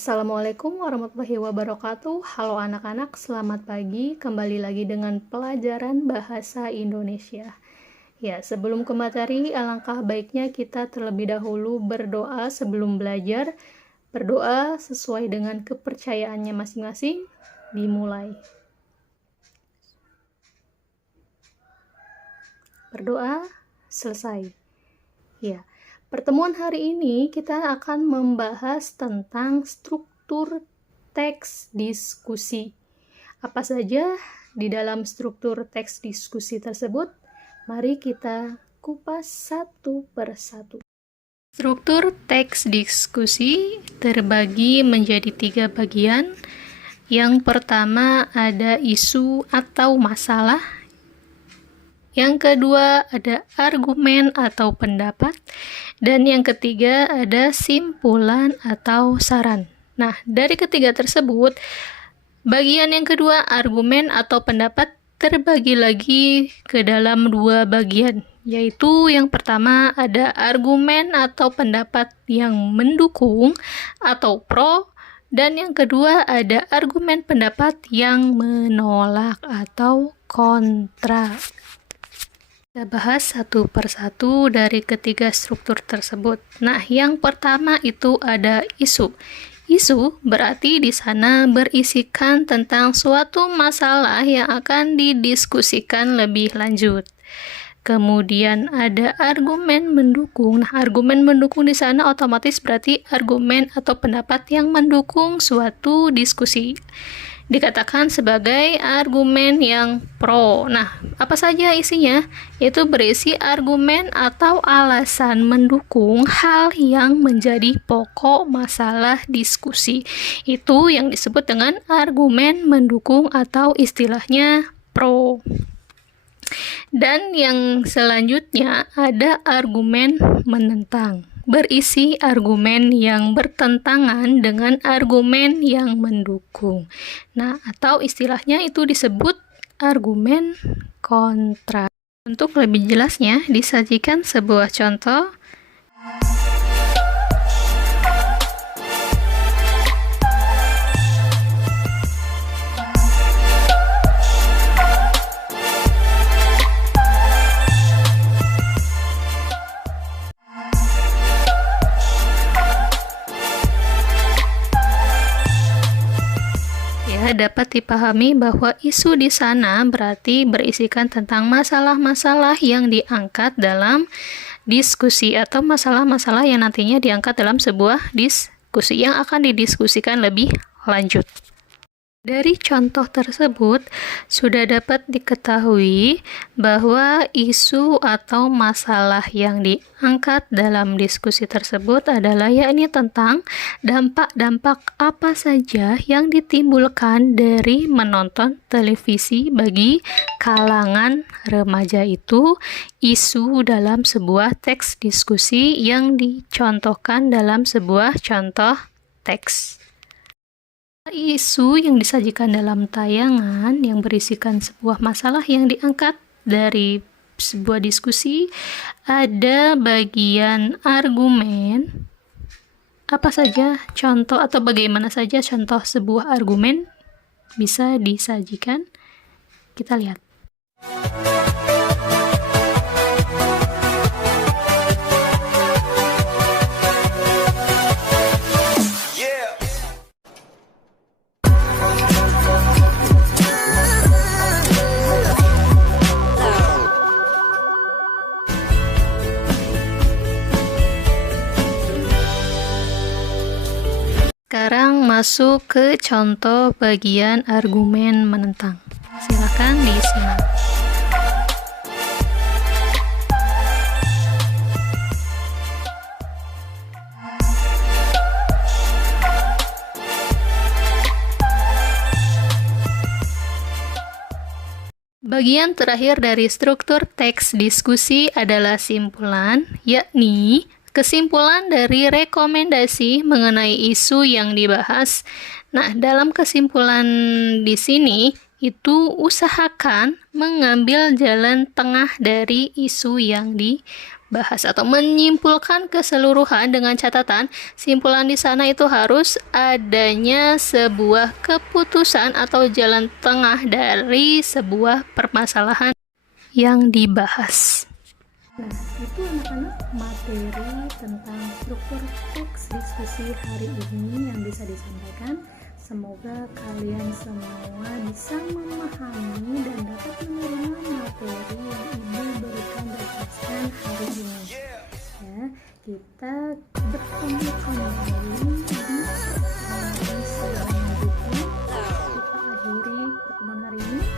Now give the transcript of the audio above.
Assalamualaikum warahmatullahi wabarakatuh. Halo anak-anak, selamat pagi. Kembali lagi dengan pelajaran bahasa Indonesia. Ya, sebelum ke materi, alangkah baiknya kita terlebih dahulu berdoa sebelum belajar. Berdoa sesuai dengan kepercayaannya masing-masing. Dimulai. Berdoa selesai. Ya. Pertemuan hari ini kita akan membahas tentang struktur teks diskusi. Apa saja di dalam struktur teks diskusi tersebut? Mari kita kupas satu persatu. Struktur teks diskusi terbagi menjadi 3 bagian. Yang pertama ada isu atau masalah. Yang kedua ada argumen atau pendapat, dan yang ketiga ada simpulan atau saran. Nah, dari ketiga tersebut, bagian yang kedua argumen atau pendapat terbagi lagi ke dalam 2 bagian, yaitu yang pertama ada argumen atau pendapat yang mendukung atau pro, dan yang kedua ada argumen pendapat yang menolak atau kontra. Kita bahas satu persatu dari ketiga struktur tersebut. Nah, yang pertama itu ada isu. Isu berarti di sana berisikan tentang suatu masalah yang akan didiskusikan lebih lanjut. Kemudian ada argumen mendukung. Nah, argumen mendukung di sana otomatis berarti argumen atau pendapat yang mendukung suatu diskusi. Dikatakan sebagai argumen yang pro. Nah, apa saja isinya? Yaitu berisi argumen atau alasan mendukung hal yang menjadi pokok masalah diskusi. Itu yang disebut dengan argumen mendukung atau istilahnya pro. Dan yang selanjutnya ada argumen menentang. Berisi argumen yang bertentangan dengan argumen yang mendukung. Nah, atau istilahnya itu disebut argumen kontra. Untuk lebih jelasnya, disajikan sebuah contoh. Dapat dipahami bahwa isu di sana berarti berisikan tentang masalah-masalah yang diangkat dalam diskusi atau masalah-masalah yang nantinya diangkat dalam sebuah diskusi yang akan didiskusikan lebih lanjut. Dari contoh tersebut, sudah dapat diketahui bahwa isu atau masalah yang diangkat dalam diskusi tersebut adalah yakni tentang dampak-dampak apa saja yang ditimbulkan dari menonton televisi bagi kalangan remaja. Itu isu dalam sebuah teks diskusi yang dicontohkan dalam sebuah contoh teks. Isu yang disajikan dalam tayangan yang berisikan sebuah masalah yang diangkat dari sebuah diskusi, ada bagian argumen. Apa saja contoh atau bagaimana saja contoh sebuah argumen bisa disajikan? Kita lihat. Sekarang masuk ke contoh bagian argumen menentang. Silakan disimak. Bagian terakhir dari struktur teks diskusi adalah simpulan, yakni kesimpulan dari rekomendasi mengenai isu yang dibahas. Nah, dalam kesimpulan di sini itu usahakan mengambil jalan tengah dari isu yang dibahas atau menyimpulkan keseluruhan dengan catatan simpulan di sana itu harus adanya sebuah keputusan atau jalan tengah dari sebuah permasalahan yang dibahas. Nah, itu anak-anak materi tentang struktur teks diskusi hari ini yang bisa disampaikan. Semoga kalian semua bisa memahami dan dapat menerima materi yang Ibu berikan dan jelaskan hari ini. Ya, kita bertemu kembali di selanjutnya. Kita akhiri pertemuan hari ini.